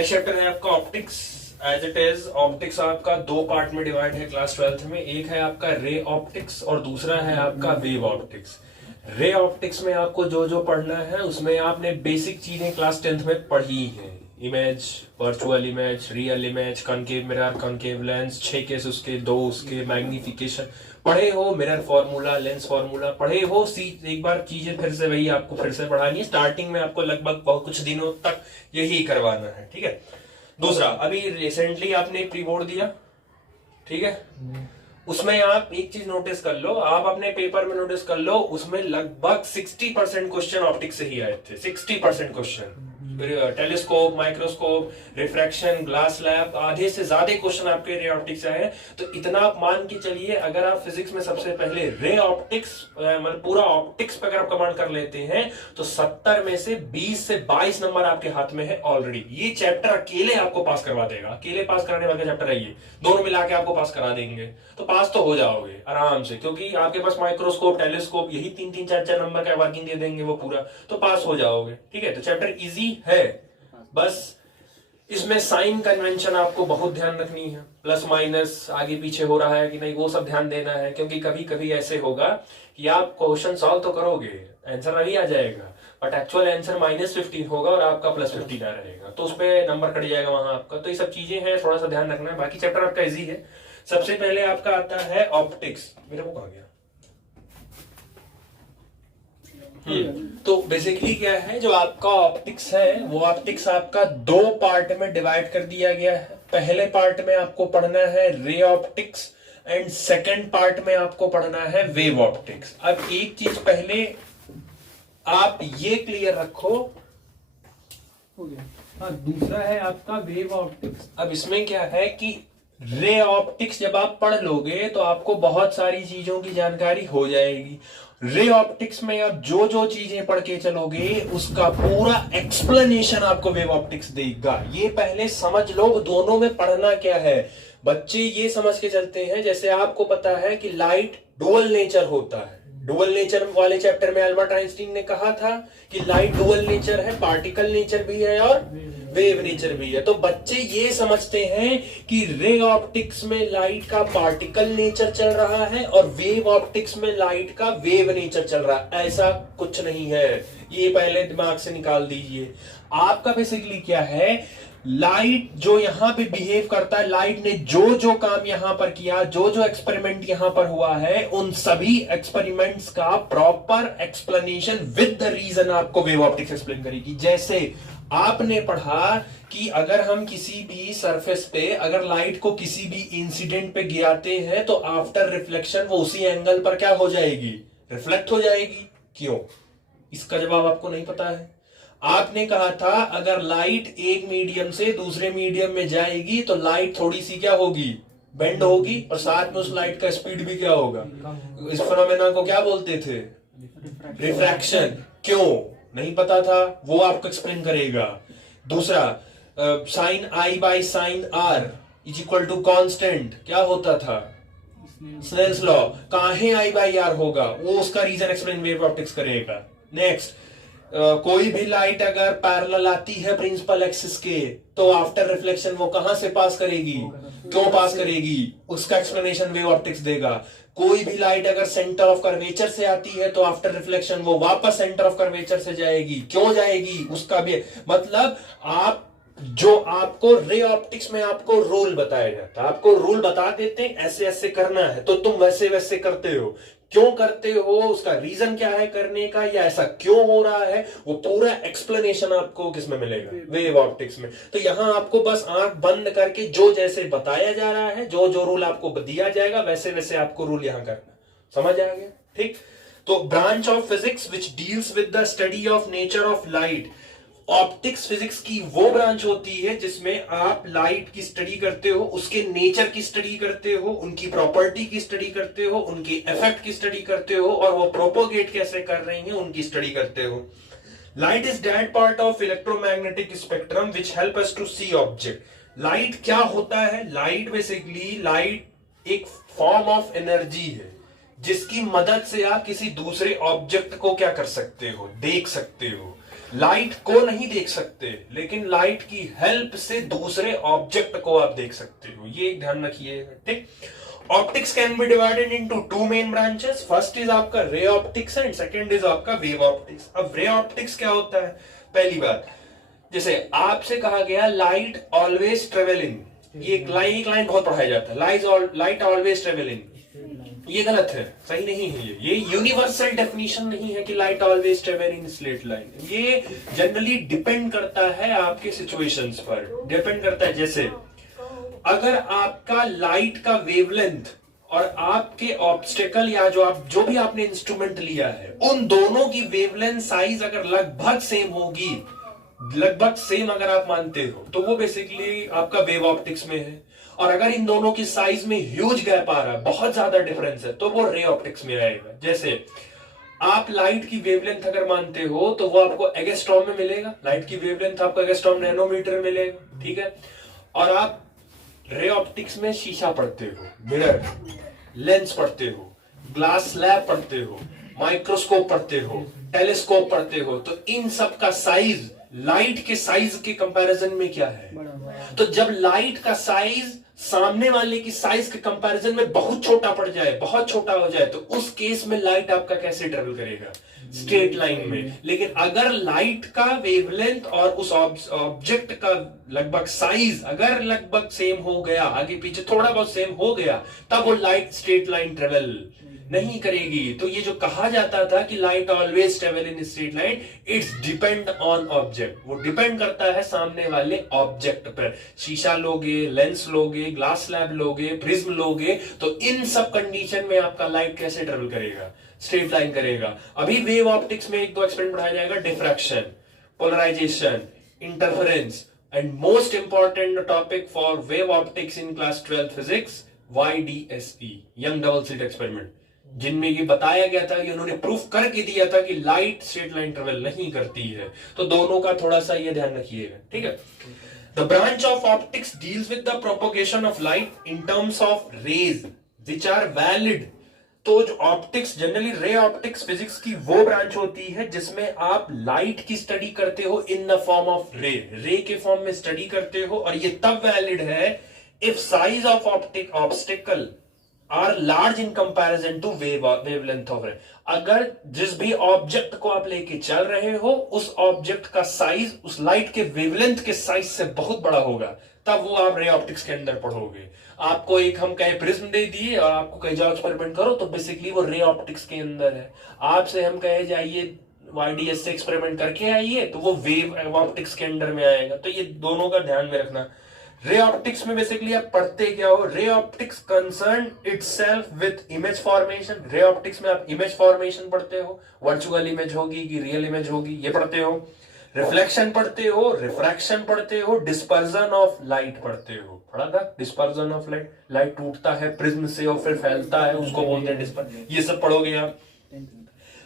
Next chapter है आपका optics. As it is optics आपका दो पार्ट में डिवाइड है क्लास 12th में। एक है आपका रे ऑप्टिक्स और दूसरा है आपका वेव ऑप्टिक्स। रे ऑप्टिक्स में आपको जो जो पढ़ना है उसमें आपने बेसिक चीजें क्लास 10th में पढ़ी है। Image, virtual image, real image, concave mirror, concave lens, 6 case उसके, 2 उसके, मैग्निफिकेशन पढ़े हो, मिरर फार्मूला, लेंस फार्मूला पढ़े हो। एक बार चीजें फिर से वही आपको फिर से पढ़ानी है। स्टार्टिंग में आपको लगभग बहुत कुछ दिनों तक यही करवाना है, ठीक है। दूसरा, अभी रिसेंटली आपने प्री बोर्ड दिया, ठीक है, उसमें आप एक चीज नोटिस कर लो, आप अपने पेपर में नोटिस कर लो, उसमें लगभग 60% क्वेश्चन ऑप्टिक्स से ही आए थे। 60% question telescope, microscope, refraction, glass lab, आधे से ज्यादा क्वेश्चन आपके रे ऑप्टिक्स आए हैं। तो इतना आप मान के चलिए, अगर आप फिजिक्स में सबसे पहले रे ऑप्टिक्स मतलब पूरा ऑप्टिक्स पे अगर आप कमांड कर लेते हैं तो 70 में से 20 से 22 नंबर आपके हाथ में है ऑलरेडी। ये चैप्टर अकेले आपको पास करवा देगा, अकेले पास कराने वाला चैप्टर है ये। दोनों मिला के आपको पास करा देंगे तो पास तो हो जाओगे आराम से, क्योंकि आपके पास माइक्रोस्कोप, टेलीस्कोप, यही 3-3, 4-4 नंबर का वर्किंग दे देंगे वो पूरा, तो पास हो जाओगे, ठीक है। तो चैप्टर इजी है, बस इसमें साइन कन्वेंशन आपको बहुत ध्यान रखनी है। प्लस माइनस आगे पीछे हो रहा है कि नहीं वो सब ध्यान देना है, क्योंकि कभी कभी ऐसे होगा कि आप क्वेश्चन सॉल्व तो करोगे, आंसर नहीं आ जाएगा, बट एक्चुअल आंसर -15 होगा और आपका +15 आ रहेगा, तो उस पर नंबर कट जाएगा वहां आपका। तो ये सब चीजें हैं, थोड़ा सा ध्यान रखना है। बाकी चैप्टर आपका इजी है। सबसे पहले आपका आता है ऑप्टिक्स। मेरे को कहा गया तो बेसिकली क्या है, जो आपका ऑप्टिक्स है वो ऑप्टिक्स आपका दो पार्ट में डिवाइड कर दिया गया है। पहले पार्ट में आपको पढ़ना है रे ऑप्टिक्स एंड सेकंड पार्ट में आपको पढ़ना है वेव ऑप्टिक्स। अब एक चीज पहले आप ये क्लियर रखो, हो गया। हाँ, दूसरा है आपका वेव ऑप्टिक्स। अब इसमें क्या है कि रे ऑप्टिक्स जब आप पढ़ लोगे तो आपको बहुत सारी चीजों की जानकारी हो जाएगी। रे ऑप्टिक्स में आप जो जो चीजें पढ़ के चलोगे उसका पूरा एक्सप्लेनेशन आपको वेव ऑप्टिक्स देगा। ये पहले समझ लो दोनों में पढ़ना क्या है। बच्चे ये समझ के चलते हैं, जैसे आपको पता है कि लाइट डुअल नेचर होता है। डुअल नेचर वाले चैप्टर में अल्बर्ट आइंस्टीन ने कहा था कि लाइट डुअल नेचर है, पार्टिकल नेचर भी है और वेव नेचर भी है। तो बच्चे ये समझते हैं कि रे ऑप्टिक्स में लाइट का पार्टिकल नेचर चल रहा है और वेव ऑप्टिक्स में लाइट का वेव नेचर चल रहा है। ऐसा कुछ नहीं है, ये पहले दिमाग से निकाल दीजिए। आपका बेसिकली क्या है, लाइट जो यहां पे बिहेव करता है, लाइट ने जो जो काम यहां पर किया, जो जो एक्सपेरिमेंट यहां पर हुआ है, उन सभी एक्सपेरिमेंट्स का proper explanation with the reason आपको वेव ऑप्टिक्स एक्सप्लेन करेगी। जैसे आपने पढ़ा कि अगर हम किसी भी सरफेस पे अगर लाइट को किसी भी इंसिडेंट पे गिराते हैं तो आफ्टर रिफ्लेक्शन वो उसी एंगल पर क्या हो जाएगी, रिफ्लेक्ट हो जाएगी। क्यों? इसका जवाब आपको नहीं पता है। आपने कहा था अगर लाइट एक मीडियम से दूसरे मीडियम में जाएगी तो लाइट थोड़ी सी क्या होगी, बेंड होगी, और साथ में उस लाइट का स्पीड भी क्या होगा। इस फिनोमेना को क्या बोलते थे, रिफ्रैक्शन। क्यों नहीं पता था, वो आपको एक्सप्लेन करेगा। दूसरा, sine i by sine r is equal to constant क्या होता था, स्नेल्स लॉ। काहे आई बाई आर होगा, वो उसका रीजन एक्सप्लेन वेव ऑप्टिक्स करेगा। नेक्स्ट, कोई भी लाइट अगर पैरेलल आती है प्रिंसिपल एक्सिस के तो आफ्टर रिफ्लेक्शन वो कहां से पास करेगी, क्यों पास करेगी, उसका एक्सप्लेनेशन वेव ऑप्टिक्स देगा। कोई भी लाइट अगर सेंटर ऑफ कर्वेचर से आती है तो आफ्टर रिफ्लेक्शन वो वापस सेंटर ऑफ कर्वेचर से जाएगी, क्यों जाएगी, उसका भी मतलब आप जो आपको रे ऑप्टिक्स में आपको रूल बताया जाता है, आपको रूल बता देते हैं ऐसे ऐसे करना है तो तुम वैसे वैसे करते हो। क्यों करते हो, उसका रीजन क्या है करने का, या ऐसा क्यों हो रहा है, वो पूरा एक्सप्लेनेशन आपको किसमें मिलेगा, वेव ऑप्टिक्स में। तो यहां आपको बस आंख बंद करके जो जैसे बताया जा रहा है, जो जो रूल आपको दिया जाएगा वैसे वैसे आपको रूल यहां करना। समझ आ गया, ठीक। तो branch of physics which deals with the study of nature of light. Optics physics की वो ब्रांच होती है जिसमें आप लाइट की स्टडी करते हो, उसके नेचर की स्टडी करते हो, उनकी प्रॉपर्टी की स्टडी करते हो, उनके इफेक्ट की स्टडी करते हो, और वो प्रोपोगेट कैसे कर रही हैं उनकी स्टडी करते हो। Light is that part of electromagnetic spectrum which help us to see object. Light क्या होता है, लाइट बेसिकली लाइट एक फॉर्म ऑफ एनर्जी है जिसकी मदद से आप किसी दूसरे ऑब्जेक्ट को क्या कर सकते हो, देख सकते हो। लाइट को नहीं देख सकते, लेकिन लाइट की हेल्प से दूसरे ऑब्जेक्ट को आप देख सकते हो, ये ध्यान रखिएगा, ठीक। Optics can be divided into two main branches, first is आपका ray optics and second is आपका वेव ऑप्टिक्स। अब रे ऑप्टिक्स क्या होता है? पहली बात, जैसे आपसे कहा गया लाइट ऑलवेज ट्रेवल इन, ये एक लाइन बहुत पढ़ाया जाता है, लाइट ऑलवेज ट्रेवल इन, ये गलत है, सही नहीं है। ये यूनिवर्सल डेफिनेशन नहीं है कि light always travel in straight line. ये जनरली डिपेंड करता है आपके सिचुएशंस पर, डिपेंड करता है। जैसे अगर आपका लाइट का वेवलेंथ और आपके ऑब्स्टेकल या जो भी आपने इंस्ट्रूमेंट लिया है, उन दोनों की वेवलेंथ साइज अगर लगभग सेम होगी, लगभग सेम अगर आप मानते हो, तो वो बेसिकली आपका वेव ऑप्टिक्स में है। और अगर इन दोनों की साइज में ह्यूज गैप आ रहा है, बहुत ज्यादा डिफरेंस है, तो वो रे ऑप्टिक्स में आएगा। जैसे आप लाइट की वेवलेंथ अगर मानते हो तो वो आपको एंगस्ट्रॉम में मिलेगा, लाइट की वेवलेंथ आपको एंगस्ट्रॉम नैनोमीटर मिलेगा, ठीक है। और आप रे ऑप्टिक्स में शीशा पढ़ते हो, मिरर, लेंस पढ़ते हो, ग्लास स्लैब पढ़ते हो, माइक्रोस्कोप पढ़ते हो, टेलीस्कोप पढ़ते हो, तो इन सब का साइज लाइट के साइज के कंपैरिजन में क्या है? तो जब लाइट का साइज सामने वाले की साइज के कंपैरिजन में बहुत छोटा पड़ जाए, बहुत छोटा हो जाए, तो उस केस में लाइट आपका कैसे ट्रेवल करेगा? स्ट्रेट लाइन में। लेकिन अगर लाइट का वेवलेंथ और उस ऑब्जेक्ट का लगभग साइज अगर लगभग सेम हो गया, आगे पीछे थोड़ा बहुत सेम हो गया, तब वो लाइट स्ट्रेट लाइन ट्रेवल नहीं करेगी। तो ये जो कहा जाता था कि light always travel in straight line, it's depend on object, वो डिपेंड करता है सामने वाले ऑब्जेक्ट पर। शीशा लोगे, लेंस लोगे, ग्लास स्लैब लोगे, प्रिज्म लोगे, तो इन सब कंडीशन में आपका लाइट कैसे ट्रेवल करेगा? स्ट्रेट लाइन करेगा। अभी वेव ऑप्टिक्स में एक दो एक्सपेरिमेंट पढ़ाया जाएगा, diffraction, polarisation, interference, and most important topic for wave optics in class 12 physics, YDSE, Young double slit experiment, जिनमें ये बताया गया था कि उन्होंने प्रूफ करके दिया था कि लाइट स्ट्रेट लाइन ट्रेवल नहीं करती है। तो दोनों का थोड़ा सा ये ध्यान रखिएगा, ठीक है। The branch of optics deals with the propagation of light in terms of rays which are valid. तो जो optics, generally ray optics physics की वो ब्रांच होती है जिसमें आप लाइट की स्टडी करते हो इन द फॉर्म ऑफ रे के फॉर्म में स्टडी करते हो, और ये तब वैलिड है if size of optic obstacle are large in comparison to wavelength of ray. अगर जिस भी ऑब्जेक्ट को आप लेके चल रहे हो, उस ऑब्जेक्ट का साइज उस लाइट के वेवलेंथ के साइज से बहुत बड़ा होगा, तब वो आप रे ऑप्टिक्स के अंदर पढ़ोगे। आपको एक हम कहे प्रिज्म दे दिए और आपको कहे जाओ एक्सपेरिमेंट करो, तो बेसिकली वो रे ऑप्टिक्स के अंदर है। आपसे हम कहे जाइए YDS से एक्सपेरिमेंट करके आइए, तो वो वेव ऑप्टिक्स के अंदर में आएगा। तो ये दोनों का ध्यान में रखना। रे ऑप्टिक्स में बेसिकली आप पढ़ते क्या हो? Ray optics concern itself with image formation. Ray optics में आप इमेज फॉर्मेशन पढ़ते हो, वर्चुअल इमेज होगी कि रियल इमेज होगी, ये पढ़ते हो। रिफ्लेक्शन पढ़ते हो, रिफ्रैक्शन पढ़ते हो, डिस्पर्जन ऑफ लाइट पढ़ते हो। पढ़ा था डिस्पर्जन ऑफ लाइट, लाइट टूटता है प्रिज्म से और फिर फैलता है, उसको बोलते हैं डिस्पर्जन। ये सब पढ़ोगे आप।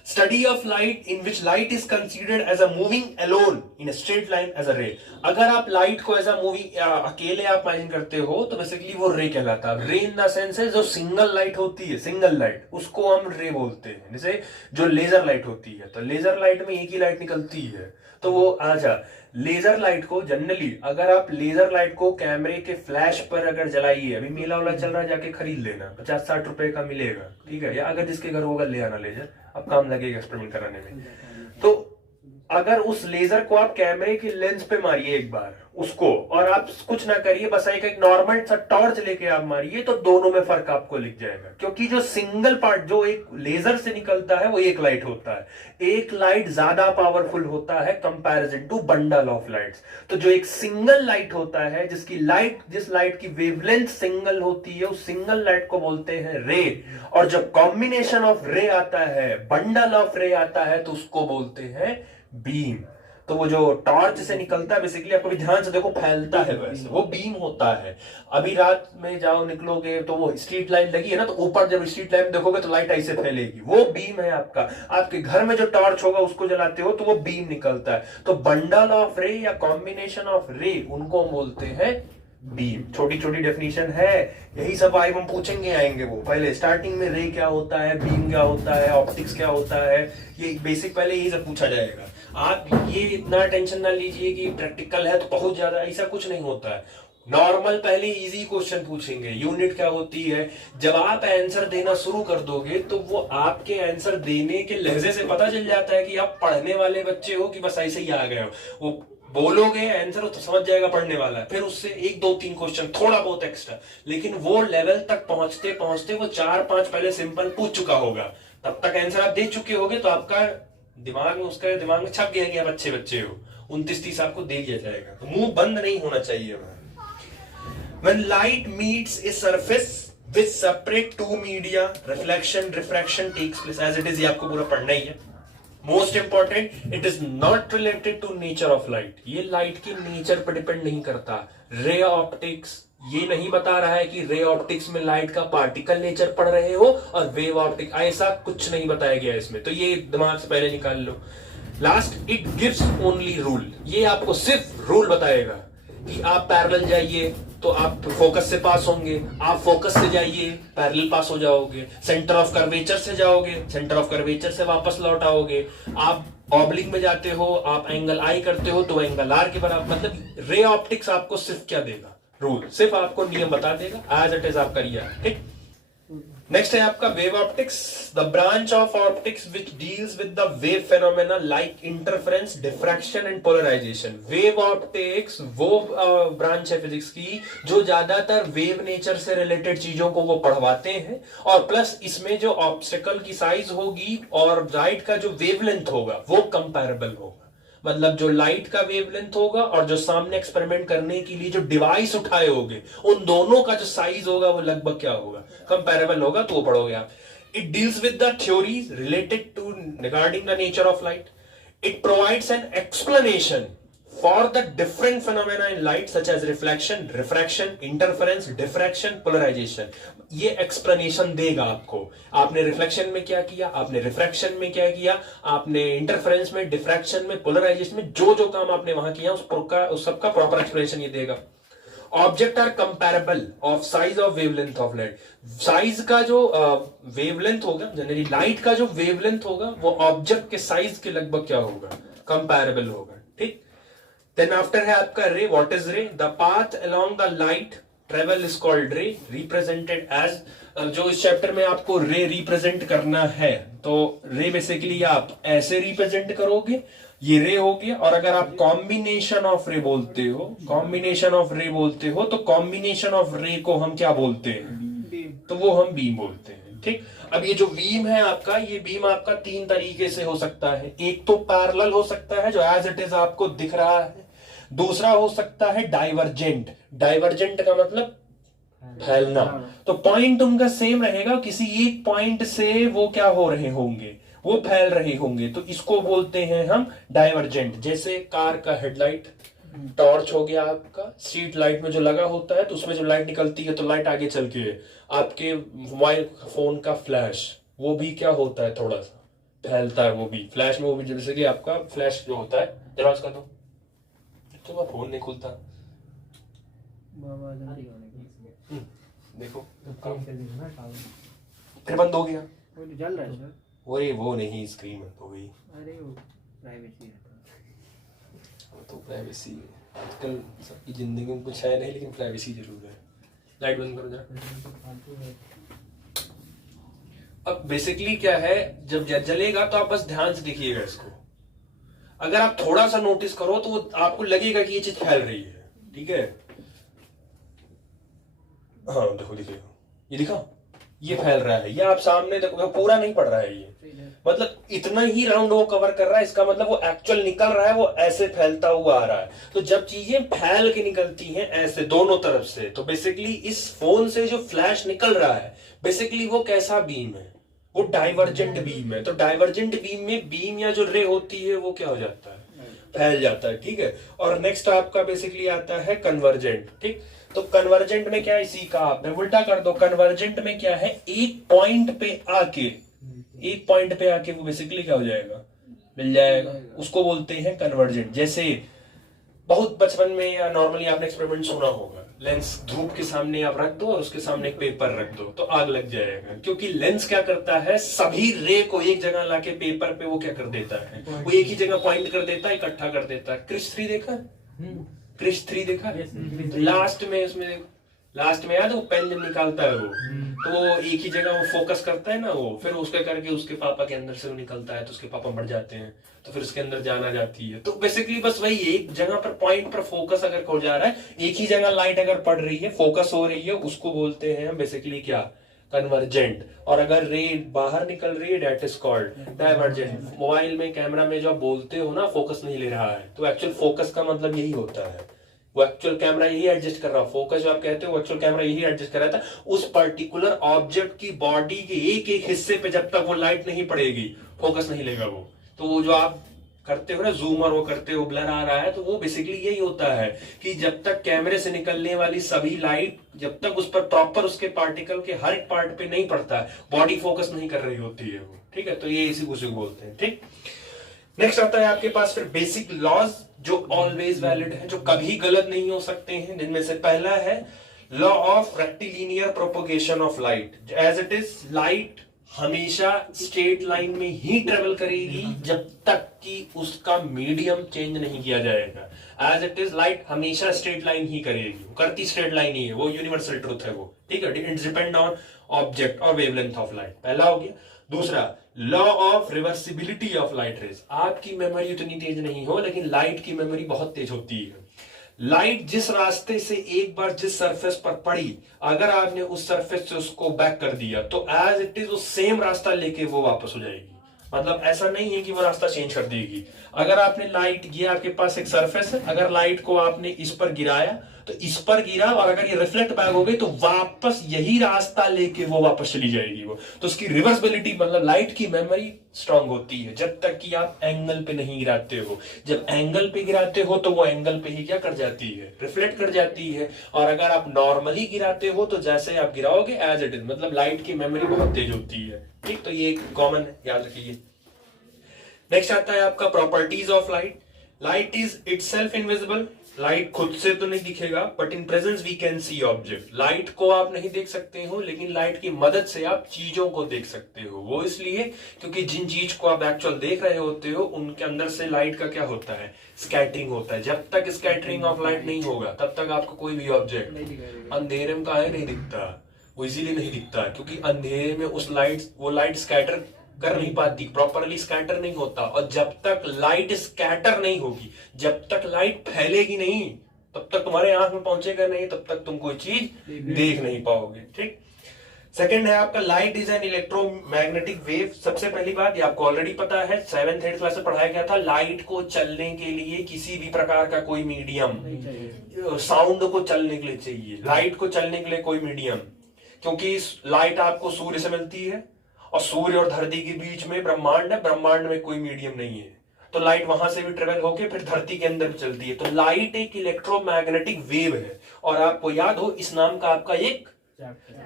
Study of light in which light is considered as a moving alone in a straight line as a ray। अगर आप लाइट को एज अ मूविंग अकेले आप इमेजिन करते हो, तो बेसिकली वो रे कहलाता है। रे इन द सेंस है जो सिंगल लाइट होती है, सिंगल लाइट, उसको हम रे बोलते हैं। जैसे जो लेजर लाइट होती है, तो लेजर लाइट में एक ही लाइट निकलती है, तो वो अच्छा लेजर लाइट को जनरली, अगर आप लेजर लाइट को कैमरे के फ्लैश पर अगर जलाइए, अभी मेला वाला चल रहा है, जाके खरीद लेना, 50-60 रुपए का मिलेगा, ठीक है। या अगर जिसके घर होगा ले आना लेजर, अब काम लगेगा एक्सपेरिमेंट कराने में। तो अगर उस लेजर को आप कैमरे के लेंस पे मारिए एक बार उसको, और आप कुछ ना करिए, बस एक नॉर्मल सा टॉर्च लेके आप मारिए, तो दोनों में फर्क आपको लिख जाएगा। क्योंकि जो सिंगल पार्ट जो एक लेजर से निकलता है वो एक लाइट होता है। एक लाइट ज्यादा पावरफुल होता है comparison to bundle of lights. तो जो एक सिंगल लाइट होता है, जिस लाइट की वेवलेंथ सिंगल होती है, उस सिंगल लाइट को बोलते हैं रे। और जब कॉम्बिनेशन ऑफ रे आता है, बंडल ऑफ रे आता है, तो उसको बोलते हैं बीम। तो वो जो टॉर्च से निकलता है, बेसिकली आपको भी ध्यान से देखो, फैलता है, वैसे वो बीम होता है। अभी रात में जाओ निकलोगे तो वो स्ट्रीट लाइट लगी है ना, तो ऊपर जब स्ट्रीट लाइट देखोगे तो लाइट ऐसे फैलेगी, वो बीम है आपका। आपके घर में जो टॉर्च होगा उसको जलाते हो तो वो बीम निकलता है। तो बंडल ऑफ रे या कॉम्बिनेशन ऑफ रे, उनको हम बोलते हैं बीम। छोटी छोटी डेफिनेशन है, यही सब आए हम पूछेंगे आएंगे। वो पहले स्टार्टिंग में रे क्या होता है, बीम क्या होता है, ऑप्टिक्स क्या होता है, ये बेसिक पहले यही सब पूछा जाएगा। आप ये इतना टेंशन ना लीजिए कि प्रैक्टिकल है तो बहुत ज्यादा, ऐसा कुछ नहीं होता है। नॉर्मल पहले इजी क्वेश्चन पूछेंगे, यूनिट क्या होती है। जब आप आंसर देना शुरू कर दोगे तो वो आपके आंसर देने के लहजे से पता चल जाता है कि आप पढ़ने वाले बच्चे हो कि बस ऐसे ही आ गए हो। वो बोलोगे आंसर तो समझ जाएगा पढ़ने वाला है, फिर उससे एक दो तीन क्वेश्चन थोड़ा बहुत एक्स्ट्रा, लेकिन वो लेवल तक पहुंचते पहुंचते वो 4-5 पहले सिंपल पूछ चुका होगा, तब तक आंसर आप दे चुके होगे, तो आपका दिमाग में, उसका दिमाग में छप गया कि आप अच्छे बच्चे हो। 29-30 आपको दे दिया जाएगा, तो मुंह बंद नहीं होना चाहिए। When light meets a surface which separate two media, reflection, refraction takes place. As it is, ये आपको पूरा पढ़ना ही है। Most important, it is not related to nature of light. ये light की nature पर depend नहीं करता। Ray optics ये नहीं बता रहा है कि रे ऑप्टिक्स में लाइट का पार्टिकल नेचर पढ़ रहे हो, और वेव ऑप्टिक ऐसा कुछ नहीं बताया गया इसमें, तो ये दिमाग से पहले निकाल लो। Last, it gives only rule, ये आपको सिर्फ रूल बताएगा कि आप पैरेलल जाइए तो आप फोकस से पास होंगे, आप फोकस से जाइए पैरेलल पास हो जाओगे, सेंटर ऑफ कर्वेचर से जाओगे, सेंटर ऑफ कर्वेचर से वापस लौट आओगे, आप ऑब्लिक में जाते हो, आप एंगल आई करते हो तो एंगल आर के बराबर। मतलब रे ऑप्टिक्स आपको सिर्फ क्या देगा, रूल, सिर्फ आपको नियम बता देगा, एज इट इज आप करिए। ठीक, नेक्स्ट है आपका wave optics, the branch of optics which deals with the wave phenomena like interference, diffraction and polarisation. Wave optics वो ब्रांच है फिजिक्स की जो ज्यादातर वेव नेचर से रिलेटेड चीजों को वो पढ़वाते हैं, और प्लस इसमें जो ऑब्स्टेकल की साइज होगी और लाइट का जो वेवलेंथ होगा वो कंपैरेबल होगा। मतलब जो लाइट का वेवलेंथ होगा और जो सामने एक्सपेरिमेंट करने के लिए जो डिवाइस उठाए होगे उन दोनों का जो साइज होगा वो लगभग क्या होगा, कंपैरेबल होगा, तो वो पढ़ोगे आप। It deals with the theories related to regarding the nature of light. It provides an explanation for the different phenomena in light such as reflection, refraction, interference, diffraction, polarization। ये एक्सप्लेनेशन देगा आपको, आपने reflection में क्या किया, आपने refraction में क्या किया, आपने इंटरफेरेंस में, डिफ्रैक्शन में, पोलराइजेशन में जो जो काम आपने वहां किया उस सबका प्रॉपर एक्सप्लेनेशन ये देगा। Object are comparable of size of wavelength of light. Size का जो वेवलेंथ होगा, जनरली लाइट का जो वेवलेंथ होगा वो ऑब्जेक्ट के साइज के लगभग क्या होगा, कंपैरेबल होगा। ठीक, देन आफ्टर है आपका ray. What is ray? The path along the light travel is called ray, represented as, जो इस चैप्टर में आपको रे रिप्रेजेंट करना है, तो रे बेसिकली आप ऐसे रिप्रेजेंट करोगे, ये रे हो गया। और अगर आप कॉम्बिनेशन ऑफ रे बोलते हो, कॉम्बिनेशन ऑफ रे बोलते हो, तो कॉम्बिनेशन ऑफ रे को हम क्या बोलते हैं, तो वो हम बीम बोलते हैं। ठीक, अब ये जो बीम है आपका, ये बीम आपका 3 तरीके से हो सकता है। एक तो पैरेलल हो सकता है जो एज इट इज आपको दिख रहा है, दूसरा हो सकता है डाइवर्जेंट। डाइवर्जेंट का मतलब फैलना, तो पॉइंट उनका सेम रहेगा, किसी एक पॉइंट से वो क्या हो रहे होंगे, वो फैल रहे होंगे, तो इसको बोलते हैं हम डाइवर्जेंट। जैसे कार का हेडलाइट, टॉर्च हो गया आपका, स्ट्रीट लाइट में जो लगा होता है तो उसमें जब लाइट निकलती है तो लाइट आगे चल के, आपके मोबाइल फोन का फ्लैश, वो भी क्या होता है, थोड़ा सा फैलता है, वो भी फ्लैश में, वो भी जैसे कि आपका फ्लैश जो होता है, जरा उसका तो फोन नहीं खुलता, देखो फिर बंद हो गया, जल रहा है सर। वो नहीं, स्क्रीन बंद हो गई। अरे वो प्राइवेसी है, तो प्राइवेसी आजकल सबकी जिंदगी में कुछ है नहीं, लेकिन प्राइवेसी जरूर है। लाइट बंद करो जरा। अब बेसिकली क्या है, जब जलेगा तो आप बस ध्यान से देखिएगा इसको। अगर आप थोड़ा सा नोटिस करो तो वो आपको लगेगा कि ये चीज फैल रही है। ठीक है, हाँ देखो, देखिएगा, ये दिखा, ये फैल रहा है, ये आप सामने देखो, पूरा नहीं पड़ रहा है ये, मतलब इतना ही राउंड वो कवर कर रहा है, इसका मतलब वो एक्चुअल निकल रहा है, वो ऐसे फैलता हुआ आ रहा है। तो जब चीजें फैल के निकलती हैं ऐसे दोनों तरफ से, तो बेसिकली इस फोन से जो फ्लैश निकल रहा है, बेसिकली वो कैसा बीम है, वो डाइवर्जेंट बीम है। तो डाइवर्जेंट बीम में बीम या जो रे होती है वो क्या हो जाता है, फैल जाता है। ठीक है, और नेक्स्ट आपका बेसिकली आता है कन्वर्जेंट। ठीक, तो कन्वर्जेंट में क्या है, इसी का आपने उल्टा कर दो। कन्वर्जेंट में क्या है, एक पॉइंट पे आके वो बेसिकली क्या हो जाएगा, मिल जाएगा, उसको बोलते हैं कन्वर्जेंट। जैसे बहुत बचपन में या नॉर्मली आपने एक्सपेरिमेंट सुना होगा, लेंस धूप के सामने आप रख दो और उसके सामने एक पेपर रख दो तो आग लग जाएगा, क्योंकि लेंस क्या करता है, सभी रे को एक जगह लाके पेपर पे वो क्या कर देता है, वो एक ही जगह पॉइंट कर देता है, इकट्ठा कर देता है। क्रिश 3 देखा, क्रिश 3 देखा, लास्ट में याद है वो पेन जब निकालता है वो, तो वो एक ही जगह वो फोकस करता है ना, वो फिर उसके करके उसके पापा के अंदर से वो निकलता है तो उसके पापा मर जाते हैं, तो फिर उसके अंदर जान आ जाती है। तो बेसिकली बस वही, एक जगह पर पॉइंट पर फोकस अगर हो जा रहा है, एक ही जगह लाइट अगर पड़ रही है, फोकस हो रही है, उसको बोलते हैं बेसिकली क्या, कन्वर्जेंट। और अगर रे बाहर निकल रही है, that is called divergent. Mobile में कैमरा में जो आप बोलते हो ना फोकस नहीं ले रहा है, तो एक्चुअल फोकस का मतलब यही होता है, वो एक्चुअल कैमरा यही एडजस्ट कर रहा है। फोकस जो आप कहते हो वो एक्चुअल कैमरा यही एडजस्ट कर रहा था उस पर्टिकुलर ऑब्जेक्ट की बॉडी के एक एक हिस्से पे, जब तक वो लाइट नहीं पड़ेगी फोकस नहीं लेगा वो। तो वो जो आप करते हो ना जूम और वो करते हो ब्लर आ रहा है, तो वो बेसिकली यही होता है कि जब तक कैमरे से निकलने वाली सभी लाइट, जब तक उस पर प्रॉपर उसके पार्टिकल के हर एक पार्ट पे नहीं पड़ता है, बॉडी फोकस नहीं कर रही होती है वो। ठीक है, तो ये इसी को बोलते हैं। ठीक, नेक्स्ट आता है आपके पास फिर बेसिक लॉज जो ऑलवेज वैलिड है, जो कभी गलत नहीं हो सकते हैं। जिनमें से पहला है law of rectilinear propagation of light. As it is, light हमेशा स्ट्रेट लाइन में ही ट्रेवल करेगी जब तक कि उसका मीडियम चेंज नहीं किया जाएगा। एज इट इज, लाइट हमेशा स्ट्रेट लाइन ही करेगी, करती स्ट्रेट लाइन ही है, वो यूनिवर्सल ट्रूथ है वो। ठीक है, इट्स डिपेंड ऑन ऑब्जेक्ट और वेवलेंथ ऑफ लाइट। पहला हो गया। दूसरा, law of reversibility of light rays. आपकी मेमोरी उतनी तेज नहीं हो, लेकिन लाइट की मेमोरी बहुत तेज होती है। लाइट जिस रास्ते से एक बार जिस सरफेस पर पड़ी, अगर आपने उस सरफेस से उसको बैक कर दिया तो एज इट इज वो सेम रास्ता लेके वो वापस हो जाएगी। मतलब ऐसा नहीं है कि वो रास्ता चेंज कर देगी। अगर आपने लाइट, ये आपके पास एक सरफेस है, अगर लाइट को आपने इस पर गिराया तो इस पर गिरा, और अगर ये रिफ्लेक्ट बैक हो गई तो वापस यही रास्ता लेके वो वापस चली जाएगी वो। तो उसकी रिवर्सिबिलिटी, मतलब लाइट की मेमोरी स्ट्रांग होती है जब तक कि आप एंगल पे नहीं गिराते हो। जब एंगल पे गिराते हो तो वो एंगल पे ही क्या कर जाती है, रिफ्लेक्ट कर जाती है। और अगर आप नॉर्मली गिराते हो तो जैसे आप गिराओगे एज इट इज, मतलब लाइट की मेमोरी बहुत तेज होती है। ठीक, तो ये कॉमन है, याद रखिए। नेक्स्ट आता है आपका properties of light. Light is itself invisible. Light खुद से तो नहीं दिखेगा, but in presence we can see object. Light को आप नहीं देख सकते हो, लेकिन लाइट की मदद से आप चीजों को देख सकते हो। वो इसलिए क्योंकि जिन चीज को आप एक्चुअल देख रहे होते हो उनके अंदर से लाइट का क्या होता है, स्कैटरिंग होता है। जब तक स्कैटरिंग ऑफ लाइट नहीं होगा तब तक आपको कोई भी ऑब्जेक्ट अंधेरे में काहे नहीं दिखता। वो इसीलिए नहीं दिखता क्योंकि अंधेरे में वो लाइट स्कैटर कर नहीं पाती, प्रॉपरली स्कैटर नहीं होता। और जब तक लाइट स्कैटर नहीं होगी, जब तक लाइट फैलेगी नहीं, तब तक तुम्हारे आंख में पहुंचेगा नहीं, तब तक तुम कोई चीज देख नहीं पाओगे। ठीक, सेकंड है आपका light is an electromagnetic wave. सबसे पहली बात, ये आपको ऑलरेडी पता है, 7th 8th क्लास में पढ़ाया गया था। लाइट को चलने के लिए किसी भी प्रकार का कोई मीडियम, साउंड को चलने के लिए चाहिए, लाइट को चलने के लिए कोई मीडियम। क्योंकि लाइट आपको सूर्य से मिलती है और सूर्य और धरती के बीच में ब्रह्मांड है, ब्रह्मांड में कोई मीडियम नहीं है, तो लाइट वहां से भी ट्रेवल होके फिर धरती के अंदर चलती है। तो लाइट एक इलेक्ट्रोमैग्नेटिक वेव है। और आपको याद हो, इस नाम का आपका एक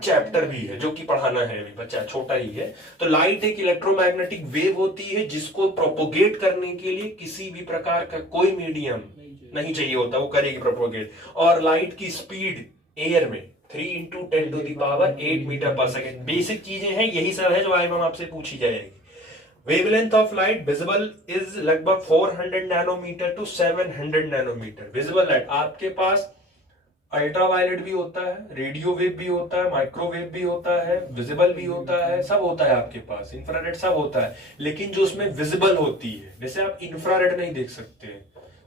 चैप्टर भी है जो कि पढ़ाना है अभी, बच्चा छोटा ही है। तो लाइट एक इलेक्ट्रोमैग्नेटिक वेव होती है जिसको प्रोपोगेट करने के लिए किसी भी प्रकार का कोई मीडियम नहीं चाहिए होता, वो करेगी प्रोपोगेट। और लाइट की स्पीड एयर में 3 × 10⁸ मीटर पर सेकेंड। बेसिक चीजें हैं, यही सब है जो आज हम आपसे पूछी जाएगी। Wavelength of light visible is लगभग 400 nanometre to 700 nanometre. Visible light आपके पास अल्ट्रावायलेट भी होता है, रेडियो वेव भी होता है, माइक्रोवेव भी होता है, विजिबल भी होता है, सब होता है आपके पास, इंफ्रारेड सब होता है। लेकिन जो उसमें विजिबल होती है, जैसे आप इंफ्रारेड नहीं देख सकते,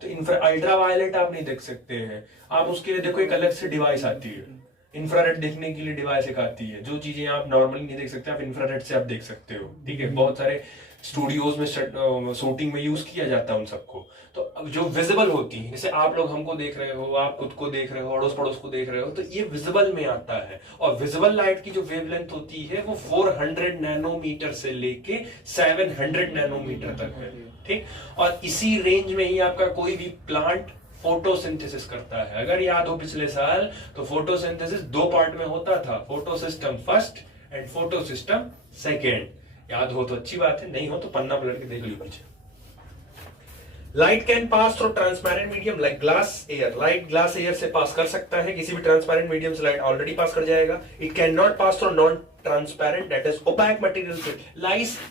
तो अल्ट्रावायलेट आप नहीं देख सकते हैं, आप उसके लिए देखो एक अलग से डिवाइस आती है, इंफ्रारेड देखने के लिए डिवाइस एक आती है। जो चीजें आप नॉर्मली नहीं देख सकते, आप इंफ्रारेड से आप देख सकते हो। ठीक है, बहुत सारे स्टूडियोज में शूटिंग में यूज किया जाता है उन सबको। तो अब जो विजिबल होती है, जैसे आप लोग हमको देख रहे हो, आप खुद को देख रहे हो, अड़ोस पड़ोस को देख रहे हो, तो ये विजिबल में आता है। और विजिबल लाइट की जो वेवलेंथ होती है वो 400 नैनोमीटर से लेके 700 नैनोमीटर तक है। ठीक, और इसी रेंज में ही आपका कोई भी प्लांट फोटोसिंथेसिस करता है। अगर याद हो पिछले साल, तो फोटोसिंथेसिस 2 पार्ट में होता था, photosystem first and photosystem second. याद हो तो अच्छी बात है, नहीं हो तो पन्ना पलट के देख लो पीछे। Light can pass through transparent medium like glass air, light glass air से पास कर सकता है, किसी भी ट्रांसपेरेंट मीडियम से लाइट ऑलरेडी पास कर जाएगा. It can not pass through non transparent that is opaque material से.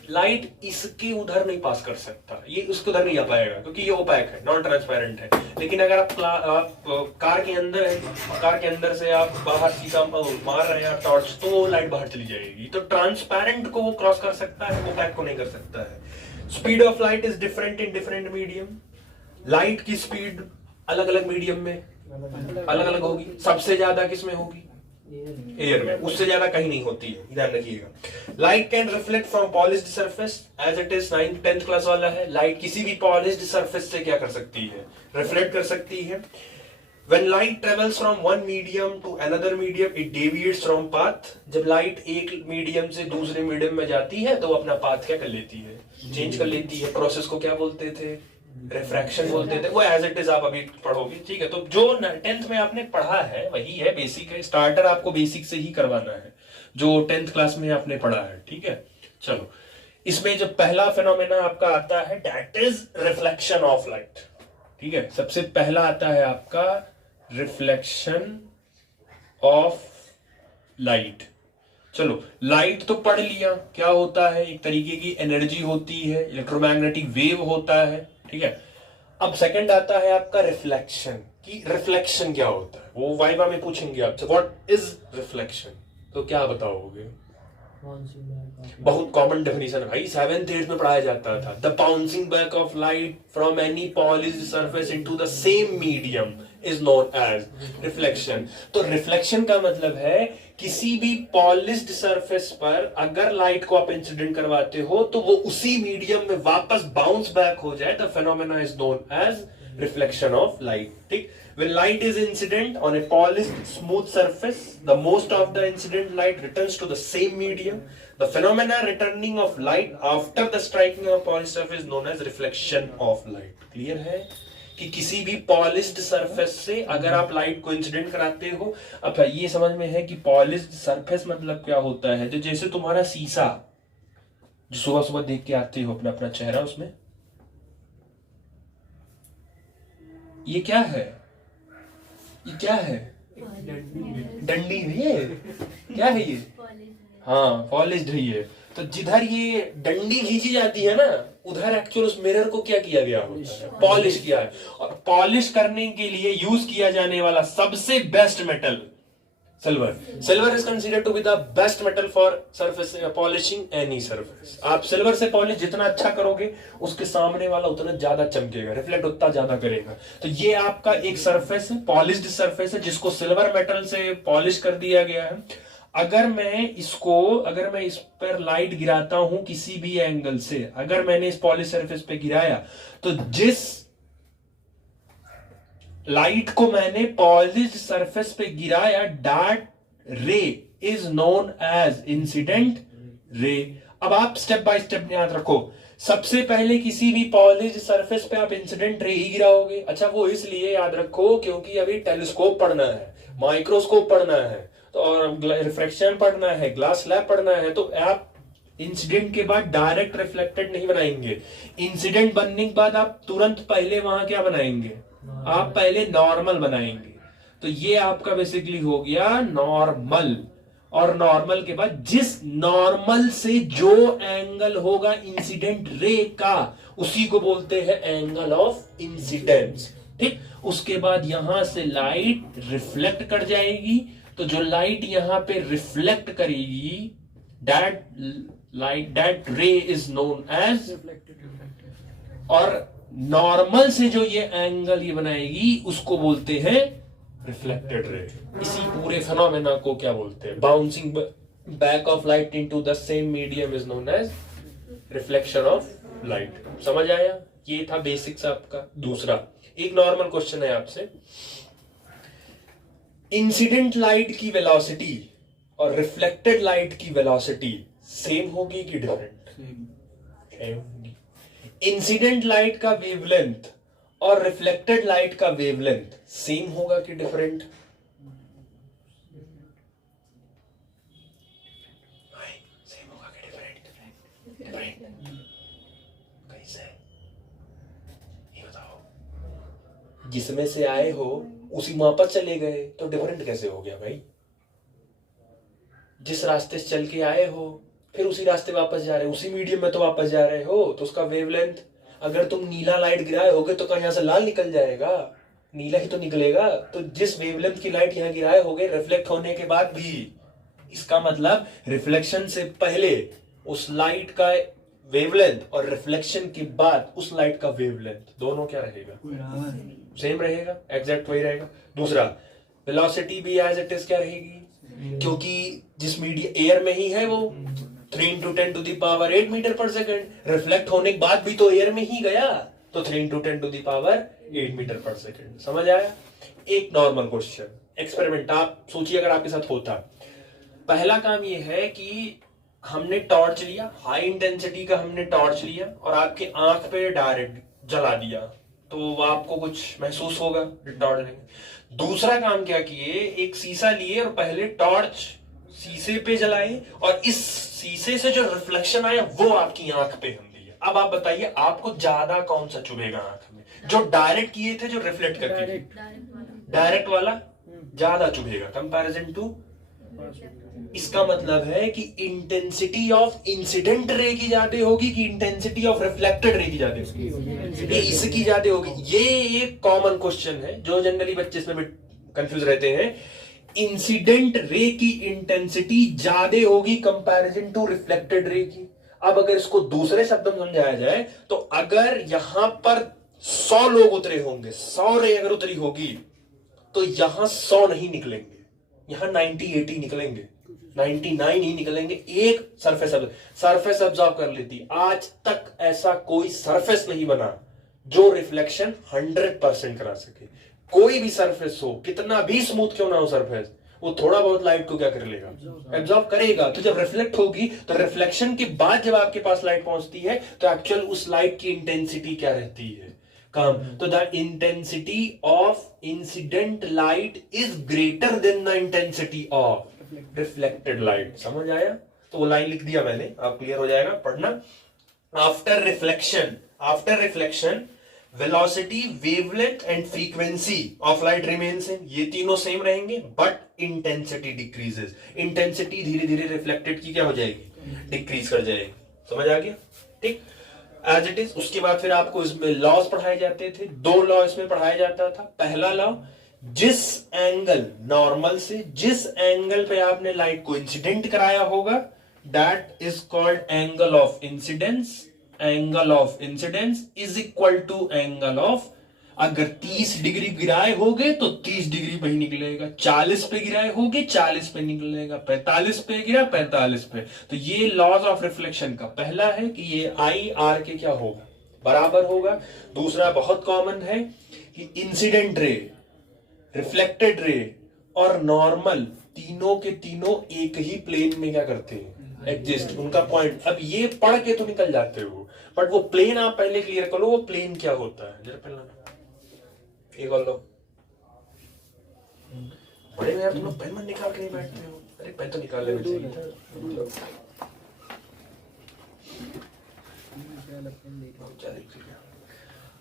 लाइट इसके उधर नहीं पास कर सकता, ये उसके उधर नहीं आ पाएगा क्योंकि ये ओपैक है, नॉन ट्रांसपेरेंट है. लेकिन अगर आप कार के अंदर है, कार के अंदर से आप बाहर सीधा मार रहे हैं टॉर्च, तो लाइट बाहर चली जाएगी. तो ट्रांसपेरेंट को वो क्रॉस कर सकता है, ओपैक को नहीं कर सकता है. Speed of light is different in different medium. Light की स्पीड अलग अलग मीडियम में अलग अलग होगी. सबसे ज्यादा किसमें होगी? एयर में. उससे ज्यादा कहीं नहीं होती है, ध्यान रखिएगा. Light can reflect from polished surface as it is 9th 10th class वाला है. लाइट किसी भी पॉलिश्ड सरफेस से क्या कर सकती है? रिफ्लेक्ट कर सकती है. When light travels from one medium to another medium, it deviates from path. जब लाइट एक मीडियम से दूसरे मीडियम में जाती है तो वो अपना पाथ क्या कर लेती है? चेंज कर लेती है. प्रोसेस को क्या बोलते थे? रिफ्रैक्शन बोलते थे. वो एज इट इज आप अभी पढ़ोगे, ठीक है. तो जो 10th में आपने पढ़ा है वही है, बेसिक है. स्टार्टर आपको बेसिक से ही करवाना है जो 10th क्लास में आपने पढ़ा है, ठीक है. चलो, इसमें जो पहला फिनोमेना आपका आता है that is reflection of light. ठीक है, सबसे पहला आता है आपका रिफ्लेक्शन ऑफ लाइट. चलो, लाइट तो पढ़ लिया क्या होता है. एक तरीके की एनर्जी होती है, इलेक्ट्रोमैग्नेटिक वेव होता है, ठीक है. अब सेकंड आता है आपका रिफ्लेक्शन. कि रिफ्लेक्शन क्या होता है, वो वाइवा में पूछेंगे आपसे व्हाट इज रिफ्लेक्शन, तो क्या बताओगे? बहुत कॉमन डेफिनेशन है भाई, 7th 8th में पढ़ाया जाता था. The bouncing back of light from any polished surface into the same medium is known as reflection. तो रिफ्लेक्शन का मतलब है किसी भी पॉलिश्ड सरफेस पर अगर लाइट को आप इंसिडेंट करवाते हो तो वो उसी मीडियम में वापस बाउंस बैक हो जाए. The phenomena is known as reflection of light. ठीक. When light is incident on a polished smooth surface, the most of the incident light returns to the same medium. The phenomena returning of light after the striking of polished surface is known as reflection of light. Clear है कि किसी भी polished surface से अगर आप light को incident कराते हो. अब ये समझ में है कि पॉलिश्ड सरफेस मतलब क्या होता है. तो जैसे तुम्हारा शीशा जो सुबह सुबह देख के आते हो अपना अपना चेहरा, उसमें ये क्या है? ये क्या है? डंडी है. क्या है ये? हाँ, पॉलिश्ड है ये. तो जिधर ये डंडी खींची जाती है ना, उधर एक्चुअल उस मिरर को क्या किया गया होता है? पॉलिश किया है. और पॉलिश करने के लिए यूज किया जाने वाला सबसे best metal silver. Silver is considered to be the best metal for surface polishing any surface. आप सिल्वर से पॉलिश जितना अच्छा करोगे उसके सामने वाला उतना ज्यादा चमकेगा, रिफ्लेक्ट उतना ज्यादा करेगा. तो ये आपका एक सरफेस है, पॉलिश्ड सरफेस है, जिसको सिल्वर मेटल से पॉलिश कर दिया गया है. अगर मैं इस पर लाइट गिराता हूं किसी भी एंगल से, अगर मैंने इस पॉलिश सरफेस पे गिराया तो जिस लाइट को मैंने पॉलिश्ड सरफेस पे गिराया, दैट रे is known as incident ray. अब आप स्टेप बाय स्टेप याद रखो. सबसे पहले किसी भी पॉलिश्ड सरफेस पे आप इंसिडेंट रे ही गिराओगे. अच्छा, वो इसलिए याद रखो क्योंकि अभी टेलीस्कोप पढ़ना है, माइक्रोस्कोप पढ़ना है, तो और रिफ्रैक्शन पढ़ना है, ग्लास स्लैब पढ़ना है. तो आप इंसिडेंट के बाद डायरेक्ट रिफ्लेक्टेड नहीं बनाएंगे. इंसिडेंट बनने के बाद आप तुरंत पहले वहां क्या बनाएंगे? आप पहले नॉर्मल बनाएंगे. तो ये आपका बेसिकली हो गया नॉर्मल. और नॉर्मल के बाद जिस नॉर्मल से जो एंगल होगा इंसिडेंट रे का, उसी को बोलते हैं एंगल ऑफ इंसिडेंस. ठीक. उसके बाद यहां से लाइट रिफ्लेक्ट कर जाएगी. तो जो लाइट यहां पे रिफ्लेक्ट करेगी, दैट रे इज नोन एज. और नॉर्मल से जो ये एंगल ये बनाएगी उसको बोलते हैं रिफ्लेक्टेड रे. इसी पूरे फिनोमेना को क्या बोलते हैं? Bouncing back of light into the same medium is known as reflection of light. समझ आया? ये था बेसिक्स आपका. दूसरा एक नॉर्मल क्वेश्चन है आपसे. इंसिडेंट लाइट की वेलोसिटी और रिफ्लेक्टेड लाइट की वेलोसिटी सेम होगी कि डिफरेंट? सेम. इंसिडेंट लाइट का वेवलेंथ और रिफ्लेक्टेड लाइट का वेवलेंथ सेम होगा कि डिफरेंट? सेम होगा कि डिफरेंट? डिफरेंट. कैसे? ये बताओ. जिसमें से आए हो उसी में वापस चले गए, तो डिफरेंट कैसे हो गया भाई? जिस रास्ते से चल के आए हो फिर उसी रास्ते वापस जा रहे हो, उसी मीडियम में तो वापस जा रहे हो, तो उसका वेवलेंथ, अगर तुम नीला लाइट गिराए होगे तो कहीं यहां से लाल निकल जाएगा? नीला ही तो निकलेगा। तो जिस वेवलेंथ की लाइट यहां गिराए होगे रिफ्लेक्ट होने के बाद भी, इसका मतलब रिफ्लेक्शन से पहले उस लाइट का वेवलेंथ और रिफ्लेक्शन के बाद उस लाइट का वेवलेंथ दोनों क्या रहेगा? सेम रहेगा, एग्जैक्ट वही रहेगा। दूसरा, वेलोसिटी भी एज इट इज क्या रहेगी? क्योंकि जिस मीडियम एयर में ही है वो 3 × 10⁻8 मीटर पर सेकंड, रिफ्लेक्ट होने के बाद भी तो एयर में ही गया, तो 3 × 10⁸ मीटर पर सेकंड। समझ आया? एक नॉर्मल क्वेश्चन एक्सपेरिमेंट आप सोचिए अगर आपके साथ होता। पहला काम ये है कि हमने टॉर्च लिया, हाई इंटेंसिटी का हमने टॉर्च लिया और आपके आंख पे डायरेक्ट जला दिया, तो आपको कुछ महसूस होगा टॉर्च लेंगे। दूसरा काम क्या किए, एक शीशा लिए और पहले टॉर्च शीशे पे जलाए और इस शीशे से जो रिफ्लेक्शन आया वो आपकी आंख पे हम दिए। अब आप बताइए आपको ज्यादा कौन सा चुभेगा आंख में? जो डायरेक्ट किए थे, जो रिफ्लेक्ट करके किए, डायरेक्ट वाला ज्यादा चुभेगा कंपैरिजन टू। इसका मतलब है कि इंटेंसिटी ऑफ इंसिडेंट रे की ज्यादा होगी कि इंटेंसिटी ऑफ रिफ्लेक्टेड रे की ज्यादा होगी? इसकी ज्यादा होगी। ये एक कॉमन क्वेश्चन है जो जनरली बच्चे इसमें भी कंफ्यूज रहते हैं। इंसिडेंट रे की इंटेंसिटी ज्यादा होगी कंपैरिजन टू रिफ्लेक्टेड रे की। अब अगर इसको दूसरे शब्द में समझाया जाए तो अगर यहां पर 100 लोग उतरे होंगे, 100 रे अगर उतरी होगी तो यहां 100 नहीं निकलेंगे, यहां 90-80 निकलेंगे, 99 ही निकलेंगे। एक सरफेस ऑब्जॉर्व कर लेती। आज तक ऐसा कोई सरफेस नहीं बना जो रिफ्लेक्शन 100% करा सके। कोई भी सरफेस हो, कितना भी स्मूथ क्यों ना हो सरफेस, वो थोड़ा बहुत लाइट को क्या कर लेगा? एब्जॉर्ब करेगा। तो जब रिफ्लेक्ट होगी तो रिफ्लेक्शन के बाद जब आपके पास लाइट पहुंचती है तो एक्चुअल उस लाइट की इंटेंसिटी क्या रहती है? कम। तो the intensity of incident light is greater than the intensity of reflected light. समझ आया? तो वो लाइन लिख दिया मैंने, आप क्लियर हो जाएगा पढ़ना। After reflection velocity, wavelength and frequency of light remains same. ये तीनों सेम रहेंगे बट इंटेंसिटी डिक्रीजेस। इंटेंसिटी धीरे धीरे रिफ्लेक्टेड की क्या हो जाएगी? डिक्रीज कर जाएगी। समझ आ गया? ठीक, एज इट इज। उसके बाद फिर आपको इसमें लॉज पढ़ाए जाते थे। 2 लॉ इसमें पढ़ाया जाता था। पहला लॉ, जिस एंगल नॉर्मल से जिस एंगल पे आपने लाइट को इंसिडेंट कराया होगा that is called angle of incidence. Angle of incidence is equal to angle of, अगर 30 डिग्री गिराए होगे तो 30 डिग्री पे ही निकलेगा, 40 पे गिराए होगे 40 पे निकलेगा, 45 पे गिरा 45 पे। तो ये लॉज ऑफ रिफ्लेक्शन का पहला है कि ये आई आर के क्या होगा? बराबर होगा। दूसरा बहुत कॉमन है कि इंसिडेंट रे, रिफ्लेक्टेड रे और नॉर्मल तीनों के तीनों एक ही प्लेन में क्या करते हैं? एग्जिस्ट। उनका पॉइंट अब ये पढ़ के तो निकल जाते हो बट वो प्लेन आप पहले क्लियर करो, वो प्लेन क्या होता है जरा पहले एक और लो। बड़े में यार तुम लोग पेन मत निकाल के नहीं बैठते हो। अरे पेन तो निकाल लेना चाहिए।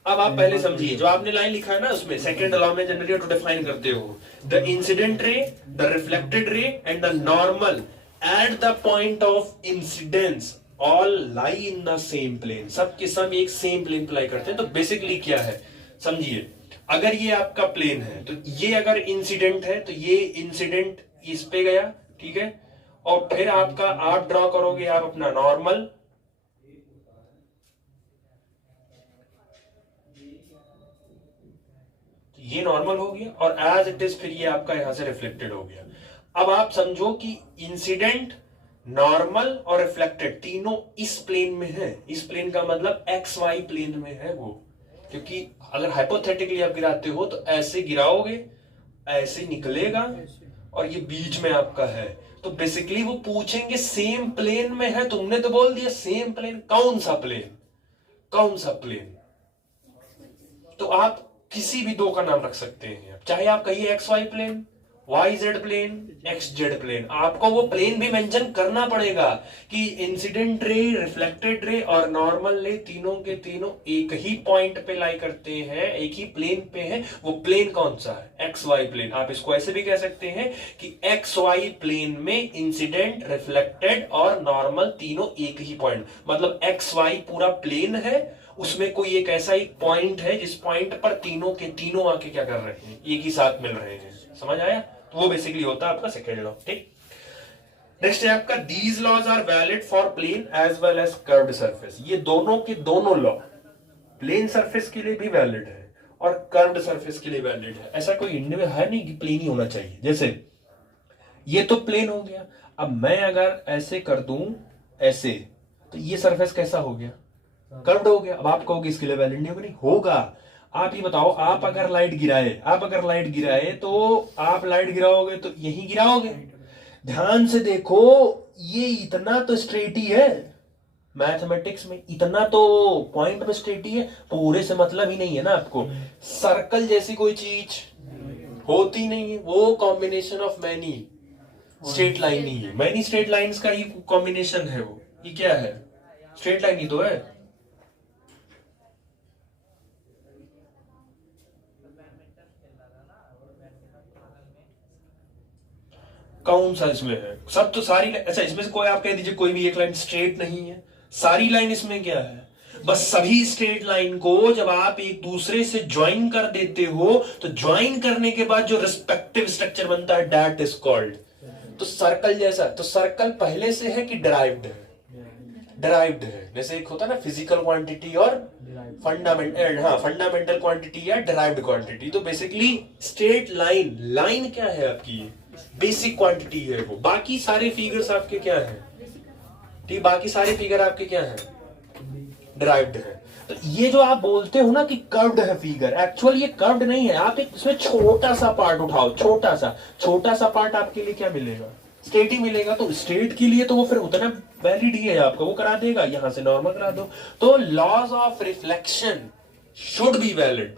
अब आप पहले समझिए, जो आपने लाइन लिखा है ना उसमें सेकंड लॉ में जनरली ऑटो डिफाइन करते हो the incident ray, the reflected ray and the normal at the point of incidence all lie in the same plane. सब के सब एक सेम प्लेन पे लाई करते हैं। तो बेसिकली क्या है समझिए, अगर ये आपका प्लेन है तो ये अगर इंसिडेंट है तो ये इंसिडेंट इस पे गया, ठीक है, और फिर आपका आप ड्रॉ करोगे आप अपना नॉर्मल, ये नॉर्मल हो गया और एज इट इज फिर ये आपका यहां से रिफ्लेक्टेड हो गया। अब आप समझो कि इंसिडेंट, नॉर्मल और रिफ्लेक्टेड तीनों इस प्लेन में है। इस प्लेन का मतलब एक्स वाई प्लेन में है वो, क्योंकि अगर हाइपोथेटिकली आप गिराते हो तो ऐसे गिराओगे, ऐसे निकलेगा और ये बीच में आपका है। तो बेसिकली वो पूछेंगे सेम प्लेन में है, तुमने तो बोल दिया सेम प्लेन, कौन सा प्लेन, कौन सा प्लेन? तो आप किसी भी दो का नाम रख सकते हैं, चाहे आप कहिए x y plane, y z plane, x z plane. आपको वो प्लेन भी मेंशन करना पड़ेगा कि इंसिडेंट रे, रिफ्लेक्टेड रे और नॉर्मल रे तीनों के तीनों एक ही पॉइंट पे लाई करते हैं, एक ही प्लेन पे हैं। वो प्लेन कौन सा है? X y plane. आप इसको ऐसे भी कह सकते हैं कि एक्स वाई प्लेन में इंसिडेंट, रिफ्लेक्टेड और नॉर्मल तीनों एक ही पॉइंट, मतलब एक्स वाई पूरा प्लेन है, उसमें कोई एक ऐसा एक पॉइंट है जिस पॉइंट पर तीनों के तीनों आके क्या कर रहे हैं, एक ही साथ मिल रहे हैं। समझ आया? तो वो बेसिकली होता है आपका सेकेंड लॉ। ठीक, नेक्स्ट है आपका these laws are valid for plane as well as curved surface. ये दोनों के दोनों लॉ प्लेन सरफेस के लिए भी वैलिड है और कर्व्ड सरफेस के लिए वैलिड है। ऐसा कोई इंडिविजुअल है नहीं कि प्लेन ही होना चाहिए। जैसे ये तो प्लेन हो गया, अब मैं अगर ऐसे कर दूं ऐसे, तो ये सरफेस कैसा हो गया? कर्व्ड हो गया। अब आप कहोगे इसके लिए वैलिड नहीं होगा, नहीं होगा। आप ये बताओ, आप अगर लाइट गिराए तो आप लाइट गिराओगे तो यही गिराओगे। ध्यान से देखो, ये इतना तो स्ट्रेट ही है, मैथमेटिक्स में इतना तो पॉइंट में स्ट्रेट ही है, पूरे से मतलब ही नहीं है ना आपको। सर्कल जैसी कोई चीज होती नहीं है, वो combination of many straight line ही है, मैनी स्ट्रेट लाइंस का ही कॉम्बिनेशन है वो। ये क्या है? स्ट्रेट लाइन ही तो है। कौन सा इसमें है? सब तो सारी, अच्छा इसमें से कोई आप कह दीजिए कोई भी एक लाइन स्ट्रेट नहीं है। सारी लाइन इसमें क्या है? बस सभी स्ट्रेट लाइन को जब आप एक दूसरे से ज्वाइन कर देते हो तो ज्वाइन करने के बाद जो रिस्पेक्टिव स्ट्रक्चर बनता है दैट इज कॉल्ड। तो सर्कल जैसा, तो सर्कल पहले से है कि डिराइव्ड है? डिराइव्ड है। जैसे एक होता है ना फिजिकल क्वांटिटी और फंडामेंटल, हाँ फंडामेंटल क्वांटिटी या डिराइव्ड क्वांटिटी। तो बेसिकली स्ट्रेट लाइन, लाइन क्या है आपकी? बेसिक क्वांटिटी है वो। बाकी सारे फिगर्स आपके क्या है? ठीक, बाकी सारे फिगर आपके क्या है? डिराइव्ड है। तो ये जो आप बोलते हो ना कि कर्व्ड है फिगर, एक्चुअल ये कर्व्ड नहीं है। आप एक इसमें छोटा सा पार्ट उठाओ, छोटा सा पार्ट आपके लिए क्या मिलेगा? स्ट्रेट ही मिलेगा। तो स्ट्रेट के लिए तो वो फिर उतना वैलिड ही है आपका, वो करा देगा। यहां से नॉर्मल करा दो। तो laws of reflection should be valid.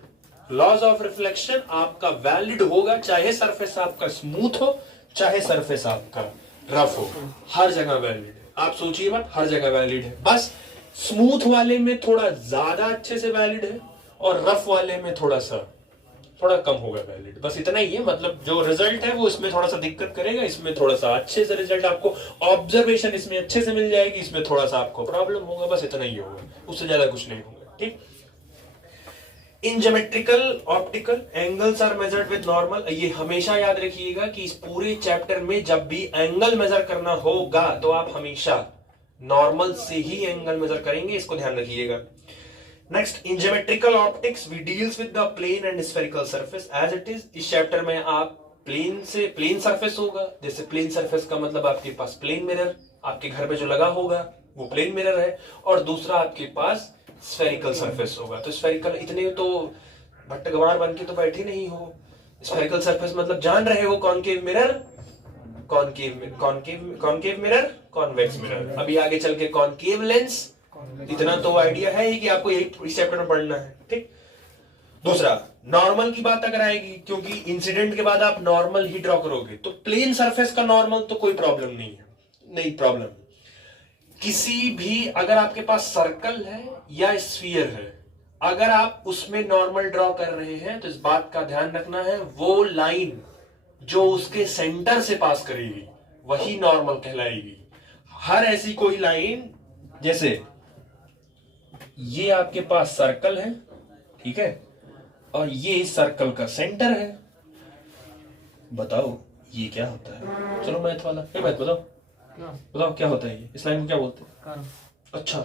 Laws of reflection आपका वैलिड होगा, चाहे सरफेस आपका स्मूथ हो, चाहे सरफेस आपका रफ हो, हर जगह वैलिड है। आप सोचिए मत, हर जगह वैलिड है। बस स्मूथ वाले में थोड़ा ज्यादा अच्छे से वैलिड है और रफ वाले में थोड़ा कम होगा वैलिड। बस इतना ही है। मतलब जो रिजल्ट है वो इसमें थोड़ा सा दिक्कत करेगा, इसमें थोड़ा सा अच्छे से रिजल्ट आपको, ऑब्जर्वेशन इसमें अच्छे से मिल जाएगी, इसमें थोड़ा सा आपको प्रॉब्लम होगा। बस इतना ही होगा, उससे ज्यादा कुछ नहीं होगा। ठीक, in geometrical optical angles are measured with normal. ये हमेशा याद रखिएगा कि इस पूरे चैप्टर में जब भी एंगल मेजर करना होगा तो आप हमेशा नॉर्मल से ही एंगल मेजर करेंगे, इसको ध्यान रखिएगा। Next, in geometrical optics we deals with the plane and spherical surface as it is. इस चैप्टर में आप प्लेन सरफेस होगा, जैसे प्लेन सरफेस का मतलब आपके पास प्लेन मिरर आपके घर में जो लगा होगा वो प्लेन मिरर है, और दूसरा आपके पास स्फेरिकल सरफेस होगा। तो स्फेरिकल, इतने तो भट्ट गवार बन के तो बैठे नहीं हो। स्फेरिकल सरफेस मतलब जान रहे हो, concave mirror, concave mirror, convex mirror. अभी आगे चल के कॉनकेव लेंस, इतना तो आइडिया है ही कि आपको यही इस चैप्टर में पढ़ना है। ठीक, दूसरा नॉर्मल की बात अगर आएगी, क्योंकि इंसिडेंट के बाद आप नॉर्मल ही ड्रॉ करोगे, तो प्लेन सरफेस का नॉर्मल तो कोई प्रॉब्लम नहीं है, नहीं प्रॉब्लम। किसी भी, अगर आपके पास सर्कल है या स्फीयर है, अगर आप उसमें नॉर्मल ड्रॉ कर रहे हैं तो इस बात का ध्यान रखना है वो लाइन जो उसके सेंटर से पास करेगी वही नॉर्मल कहलाएगी। हर ऐसी कोई लाइन, जैसे ये आपके पास सर्कल है, ठीक है, और ये इस सर्कल का सेंटर है, बताओ ये क्या होता है? चलो मैथ वाला, मैथ बताओ क्या होता है ये? इस लाइन को क्या बोलते हैं? कर्व। अच्छा,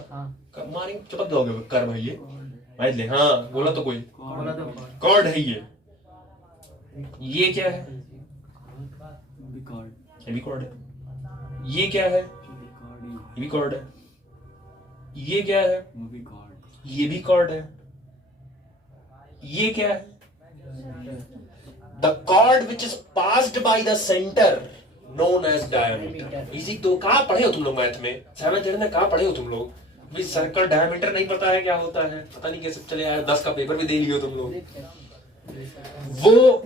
मारेंगे चपक दोगे कर्व है ये? मैथ ले, हाँ बोला तो कोई, कॉर्ड है ये क्या है? ये भी कॉर्ड है। ये क्या है? ये भी कॉर्ड है। ये क्या है? ये भी कॉर्ड है। ये क्या है? The chord which is passed by the center known as diameter. इसी तो कहाँ पढ़े हो तुम लोग मैथ में? 7th में कहाँ पढ़े हो तुम लोग? भी सर्कल डायमीटर नहीं पता है क्या होता है? पता नहीं कैसे चले आए, 10 का पेपर भी दे लियो तुम लोग। वो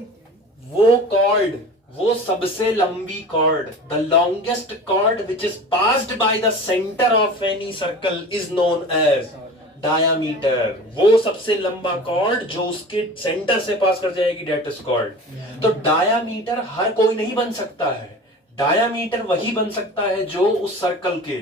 वो सबसे लंबी chord, the longest chord which is passed by the center of any circle is known as diameter. वो सबसे लंबा कॉर्ड जो उसके सेंटर से पास कर जाएगी, डेट इज कॉल्ड। तो डायामीटर हर कोई नहीं बन सकता है, डायामीटर वही बन सकता है जो उस सर्कल के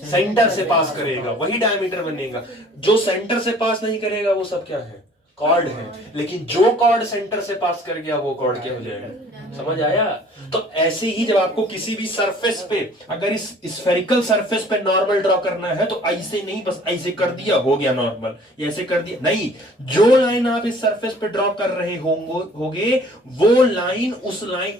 सेंटर से पास करेगा, वही डायमीटर बनेगा। जो सेंटर से पास नहीं करेगा वो सब क्या है, कॉर्ड है। लेकिन जो कॉर्ड सेंटर से पास कर गया वो कॉर्ड क्या हो जाएगा, समझ आया। तो ऐसे ही जब आपको किसी भी सरफेस पे, अगर इस स्फेरिकल सरफेस पे नॉर्मल ड्रॉ करना है तो ऐसे नहीं बस ऐसे कर दिया हो गया नॉर्मल, ऐसे कर दिया नहीं, जो लाइन आप इस सरफेस पे ड्रॉ कर रहे होंगे वो लाइन उसके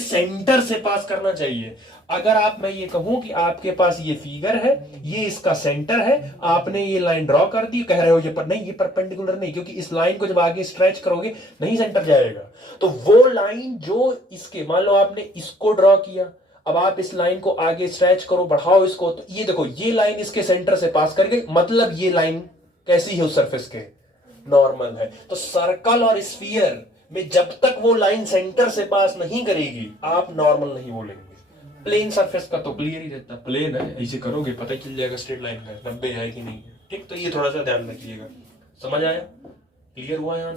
सेंटर से पास करना चाहिए। अगर मैं ये कहूं कि आपके पास ये फिगर है, ये इसका सेंटर है, आपने ये लाइन ड्रॉ कर दी, कह रहे हो ये नहीं, ये परपेंडिकुलर नहीं, क्योंकि इस लाइन को जब आगे स्ट्रेच करोगे नहीं सेंटर जाएगा। तो वो लाइन जो इसके, मान लो आपने इसको ड्रॉ किया, अब आप इस लाइन को आगे स्ट्रेच करो, बढ़ाओ इसको, तो ये देखो ये लाइन इसके सेंटर से पास कर गई, मतलब ये लाइन कैसी है उस सरफेस के, नॉर्मल है। तो सर्कल और स्फीयर में जब तक वो लाइन सेंटर से पास नहीं करेगी आप नॉर्मल नहीं बोलेंगे। प्लेन सरफेस का तो क्लियर ही रहता है, प्लेन है, ऐसे करोगे पता ही चल जाएगा स्ट्रेट लाइन का 90 है कि नहीं है, ठीक। तो ये थोड़ा सा ध्यान रखिएगा, समझ आया, क्लियर हुआ यहाँ।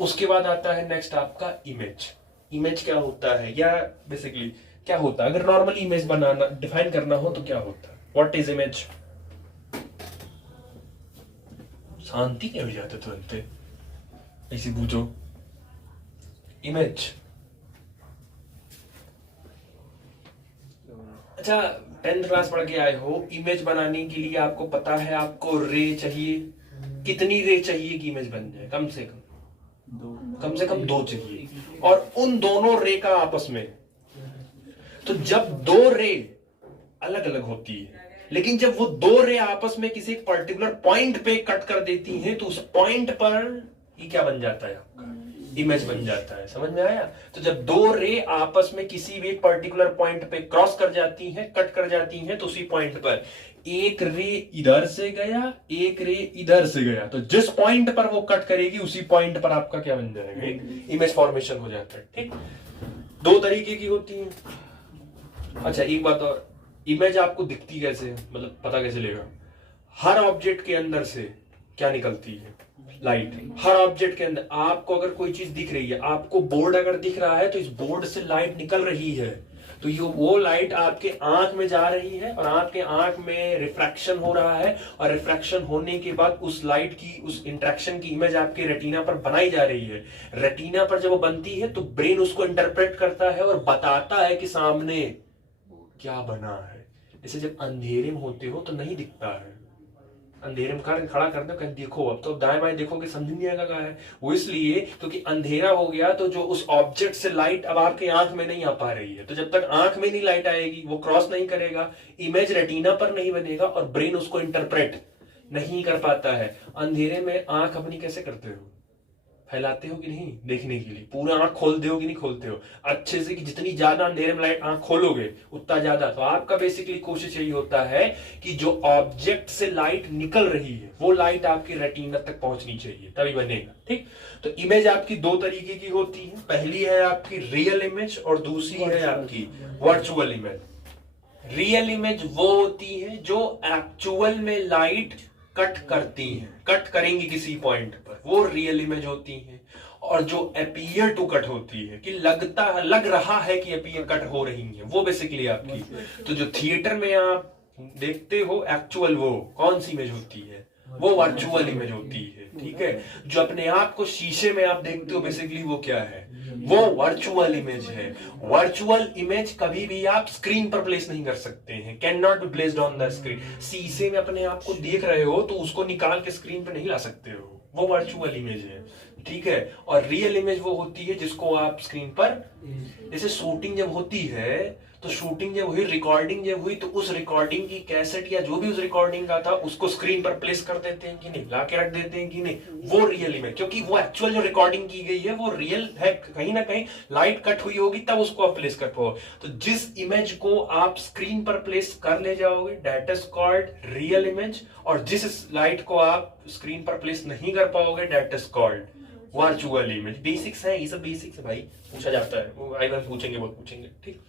उसके बाद आता है नेक्स्ट आपका इमेज। इमेज क्या होता है, या बेसिकली क्या होता है, अगर नॉर्मल इमेज बनाना डिफाइन करना हो तो क्या होता है, व्हाट इज इमेज। शांति क्या हो जाते तुरंत, ऐसे पूछो इमेज। अच्छा 10th क्लास पढ़ के आए हो, इमेज बनाने के लिए आपको पता है आपको रे चाहिए, कितनी रे चाहिए कि इमेज बन जाए, कम से कम दो चाहिए, और उन दोनों रे का आपस में, तो जब दो रे अलग अलग होती है, लेकिन जब वो दो रे आपस में किसी पर्टिकुलर पॉइंट पे कट कर देती हैं तो उस पॉइंट पर ये क्या बन जाता है, आपका इमेज बन जाता है, समझ में आया। तो जब दो रे आपस में किसी भी एक पर्टिकुलर पॉइंट पे क्रॉस कर जाती हैं, कट कर जाती हैं, तो उसी पॉइंट पर एक रे इधर से गया, एक रे इधर से गया, तो जिस पॉइंट पर वो कट करेगी उसी पॉइंट पर आपका क्या बन जाएगा, इमेज फॉर्मेशन हो जाता है, ठीक। दो तरीके की होती है। अच्छा एक बात और, इमेज आपको दिखती कैसे, मतलब पता कैसे लेगा, हर ऑब्जेक्ट के अंदर से क्या निकलती है, लाइट। हर ऑब्जेक्ट के अंदर आपको अगर कोई चीज दिख रही है, आपको बोर्ड अगर दिख रहा है तो इस बोर्ड से लाइट निकल रही है, तो ये वो लाइट आपके आंख में जा रही है और आपके आंख में रिफ्रैक्शन हो रहा है, और रिफ्रैक्शन होने के बाद उस लाइट की, उस इंटरेक्शन की इमेज आपके रेटिना पर बनाई जा रही है। रेटिना पर जब वो बनती है तो ब्रेन उसको इंटरप्रेट करता है और बताता है कि सामने क्या बना है। जैसे जब अंधेरे में होते हो तो नहीं दिखता है, अंधेरे में खड़ा कर दो, कहीं देखो, अब तो दाएं बाएं देखोगे समझ नहीं आएगा कहाँ है वो, इसलिए क्योंकि अंधेरा हो गया तो जो उस ऑब्जेक्ट से लाइट अब आपके आंख में नहीं आ पा रही है, तो जब तक आंख में नहीं लाइट आएगी वो क्रॉस नहीं करेगा, इमेज रेटिना पर नहीं बनेगा और ब्रेन उसको इंटरप्रेट नहीं कर पाता है। अंधेरे में आंख अपनी कैसे करते हो, फैलाते हो कि नहीं देखने के लिए, पूरा आंख खोलते हो कि नहीं खोलते हो अच्छे से, कि जितनी ज्यादा अंधेरे में लाइट आंख खोलोगे उतना ज्यादा। तो आपका बेसिकली कोशिश यही होता है कि जो ऑब्जेक्ट से लाइट निकल रही है वो लाइट आपकी रेटिना तक पहुंचनी चाहिए, तभी बनेगा, ठीक। तो इमेज आपकी दो तरीके की होती है, पहली है आपकी रियल इमेज और दूसरी है आपकी वर्चुअल इमेज। रियल इमेज वो होती है जो एक्चुअल में लाइट कट करती हैं, कट करेंगी किसी पॉइंट पर, वो रियल इमेज होती हैं। और जो अपीयर टू कट होती है, कि लग रहा है कि अपीयर कट हो रही है, वो बेसिकली आपकी। तो जो थिएटर में आप देखते हो एक्चुअल, वो कौन सी इमेज होती है, वो वर्चुअल इमेज होती है, ठीक है। जो अपने आप को शीशे में आप देखते हो बेसिकली वो क्या है, वो वर्चुअल इमेज है। वर्चुअल इमेज कभी भी आप स्क्रीन पर प्लेस नहीं कर सकते हैं, can not be placed on the screen. शीशे में अपने आप को देख रहे हो तो उसको निकाल के स्क्रीन पर नहीं ला सकते हो, वो वर्चुअल इमेज है, ठीक है। और रियल इमेज वो होती है जिसको आप स्क्रीन पर, जैसे शूटिंग जब होती है तो शूटिंग जब हुई, रिकॉर्डिंग जब हुई, तो उस रिकॉर्डिंग की कैसेट या जो भी उस रिकॉर्डिंग का था उसको स्क्रीन पर प्लेस कर देते हैं कि नहीं, ला के रख देते हैं कि नहीं, वो रियल इमेज। क्योंकि वो एक्चुअल जो रिकॉर्डिंग की गई है वो रियल है, कहीं ना कहीं लाइट कट हुई होगी तब उसको आप प्लेस कर पाओ। तो जिस इमेज को आप स्क्रीन पर प्लेस कर ले जाओगे that is called real image, और जिस लाइट को आप स्क्रीन पर प्लेस नहीं कर पाओगे that is called virtual image, basics है ये सब, बेसिक्स है भाई, पूछा जाता है, वो आई बार पूछेंगे, बहुत पूछेंगे, ठीक।